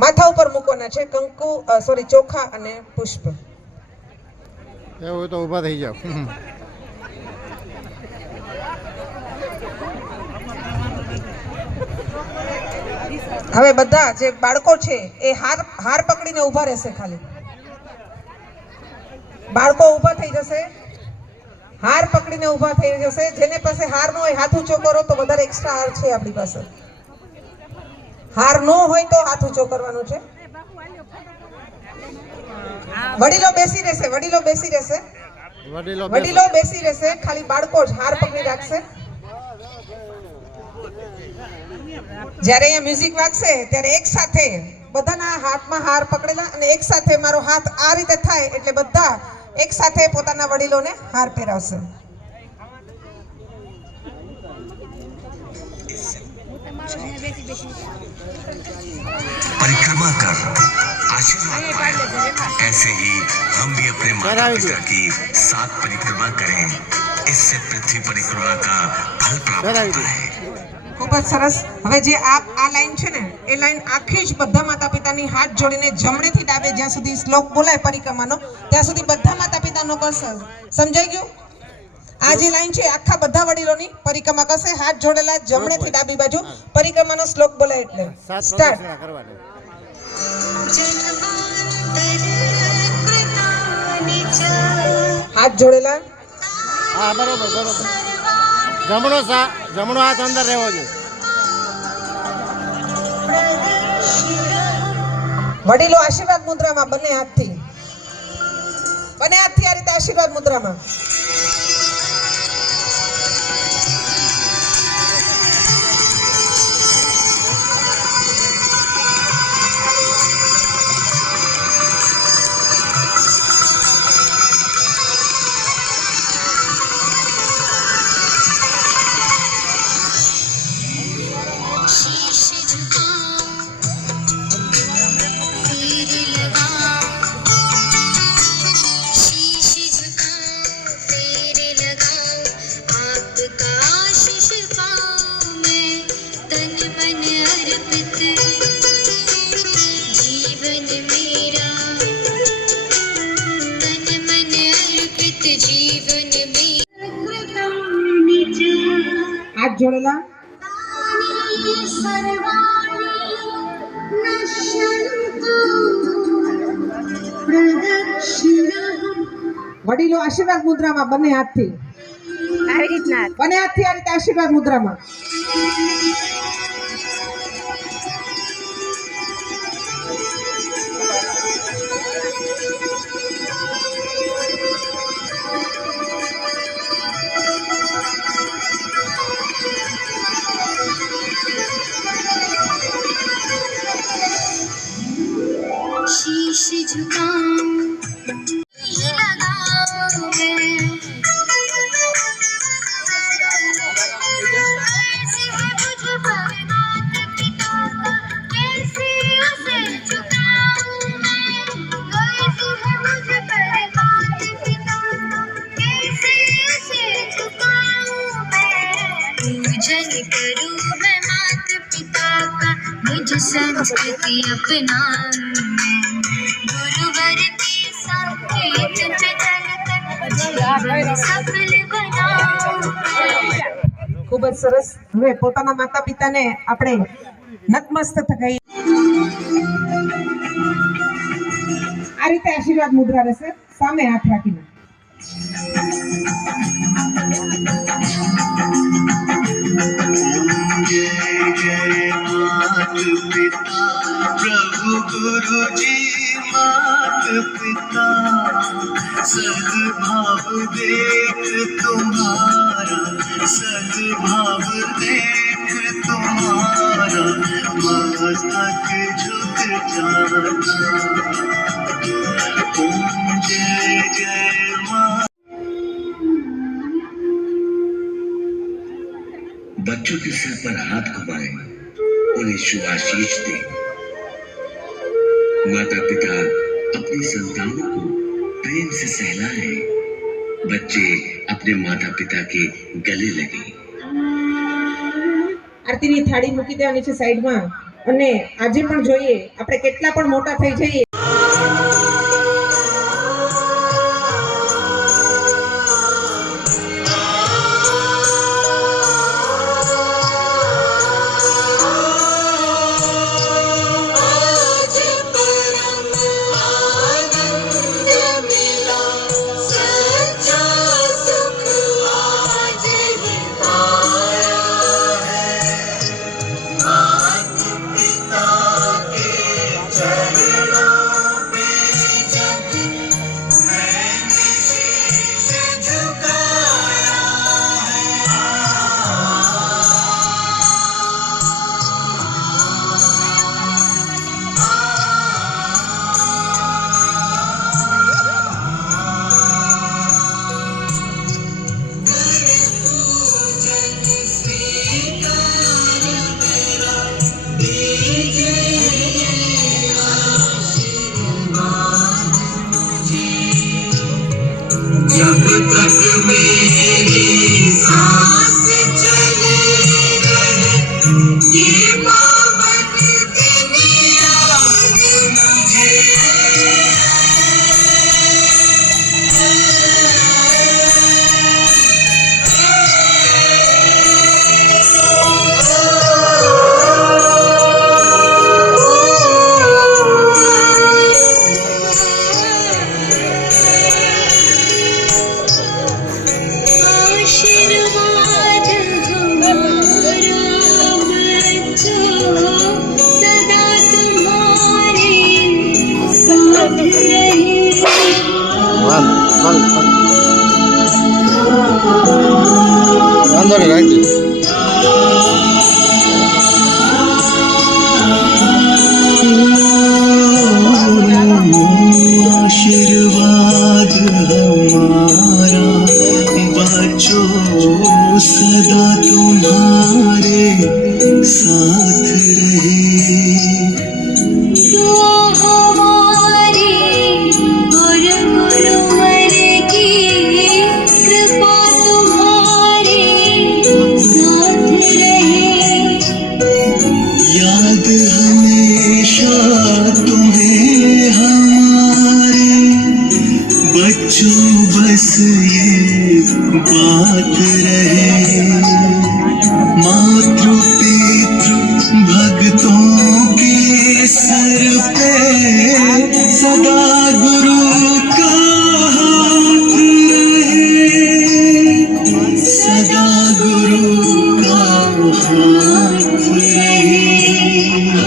માથા ઉપર મૂકવાના છે કંકુ સોરી ચોખા અને પુષ્પ. એવું તો ઊભા થઈ જાવ. હવે બધા જે બાળકો છે એ હાર પકડીને ઊભા રહેશે. ખાલી બાળકો ઊભા થઈ જશે, હાર પકડીને ઊભા થઈ જશે. જેને પાસે હાર ન હોય હાથ ઊંચો કરો તો વધારે એક્સ્ટ્રા હાર છે આપણી પાસે. હાર ન હોય તો હાથ ઊંચો કરવાનો છે. વડીલો બેસી રહેશે, વડીલો બેસી રહેશે, વડીલો બેસી રહેશે. ખાલી બાળકો જ હાર પકડી રાખશે. જ્યારે અહીંયા મ્યુઝિક વાગશે ત્યારે એક સાથે બધાના હાથમાં હાર પકડેલા અને એક સાથે મારો હાથ આ રીતે થાય એટલે બધા એક સાથે પોતાના વડીલોને હાર પહેરાવશે. परिक्रमा कर आशीर्वाद पाए, ऐसे ही हम भी अपने माता पिता की 7 परिक्रमा करें, इससे पृथ्वी परिक्रमा का फल प्राप्त होता है. ખૂબ જ સરસ. હવે જે આ લાઈન છે ને એ લાઈન આખી જ બધા માતા પિતાની હાથ જોડીને જમણેથી ડાબે જ્યાં સુધી શ્લોક બોલાય પરિક્રમાનો ત્યાં સુધી બધા માતા પિતાનો કરશે. સમજાઈ ગયું? આ જે લાઈન છે આખા બધા વડીલોની પરિક્રમા કરશે, હાથ જોડેલા જમણેથી ડાબી બાજુ પરિક્રમાનો શ્લોક બોલાય એટલે સ્ટાર્ટ. હાથ જોડેલા. હા બરોબર બરોબર. જમણો હાથ અંદર રહેવો જોઈએ. વડીલો આશીર્વાદ મુદ્રામાં બંને હાથથી આ રીતે આશીર્વાદ મુદ્રામાં. હાથ જોડેલા. વડીલો આશીર્વાદ મુદ્રામાં બંને હાથથી આવી રીતના બંને હાથથી આ રીતે આશીર્વાદ મુદ્રામાં. शीश झुकाऊं संस्कृति अपना गुरुवर की संकेत पे चलकर जीवन सफल बनाओ. ખૂબ જ સરસ. હવે પોતાના માતા પિતાને આપણે નતમસ્તક થઈ આ રીતે આશીર્વાદ મુદ્રા રહેશે, સામે હાથ રાખીને. प्रभु गुरु जी मात पिता सद्भाव देख तुम्हारा, सद्भाव देख तुम्हारा मस्तक झुक जाता. ओम जय जय मां. बच्चों के सिर पर हाथ घुमाएं, उन्हें शुभाशीष दें. माता पिता अपनी संतानों को प्रेम से सहलाएं. बच्चे अपने माता पिता के गले लगे. આરતીની થાળી મૂકી દેવાની છે સાઈડમાં. અને આજે પણ જોઈએ આપણે કેટલા પણ મોટા થઈ જઈએ जब तक मेरी सांस चले रहे ये पावन दिन याद मुझे आशीर्वाद हमारा बच्चों सदा तुम्हारे साथ रहे વાંધો નહીં રાખજો आशीर्वाद हमारा बच्चों सदा तुम्हारे साथ रहे दुआ हमारी और गुरुवर की कृपा तुम्हारे साथ रहे याद हमेशा तुम्हें हमारे बच्चों बस ये बात रहे मातृ पितृ भक्तों के सर पे सदा गुरु का हाथ रहे सदा गुरु का हाथ रहे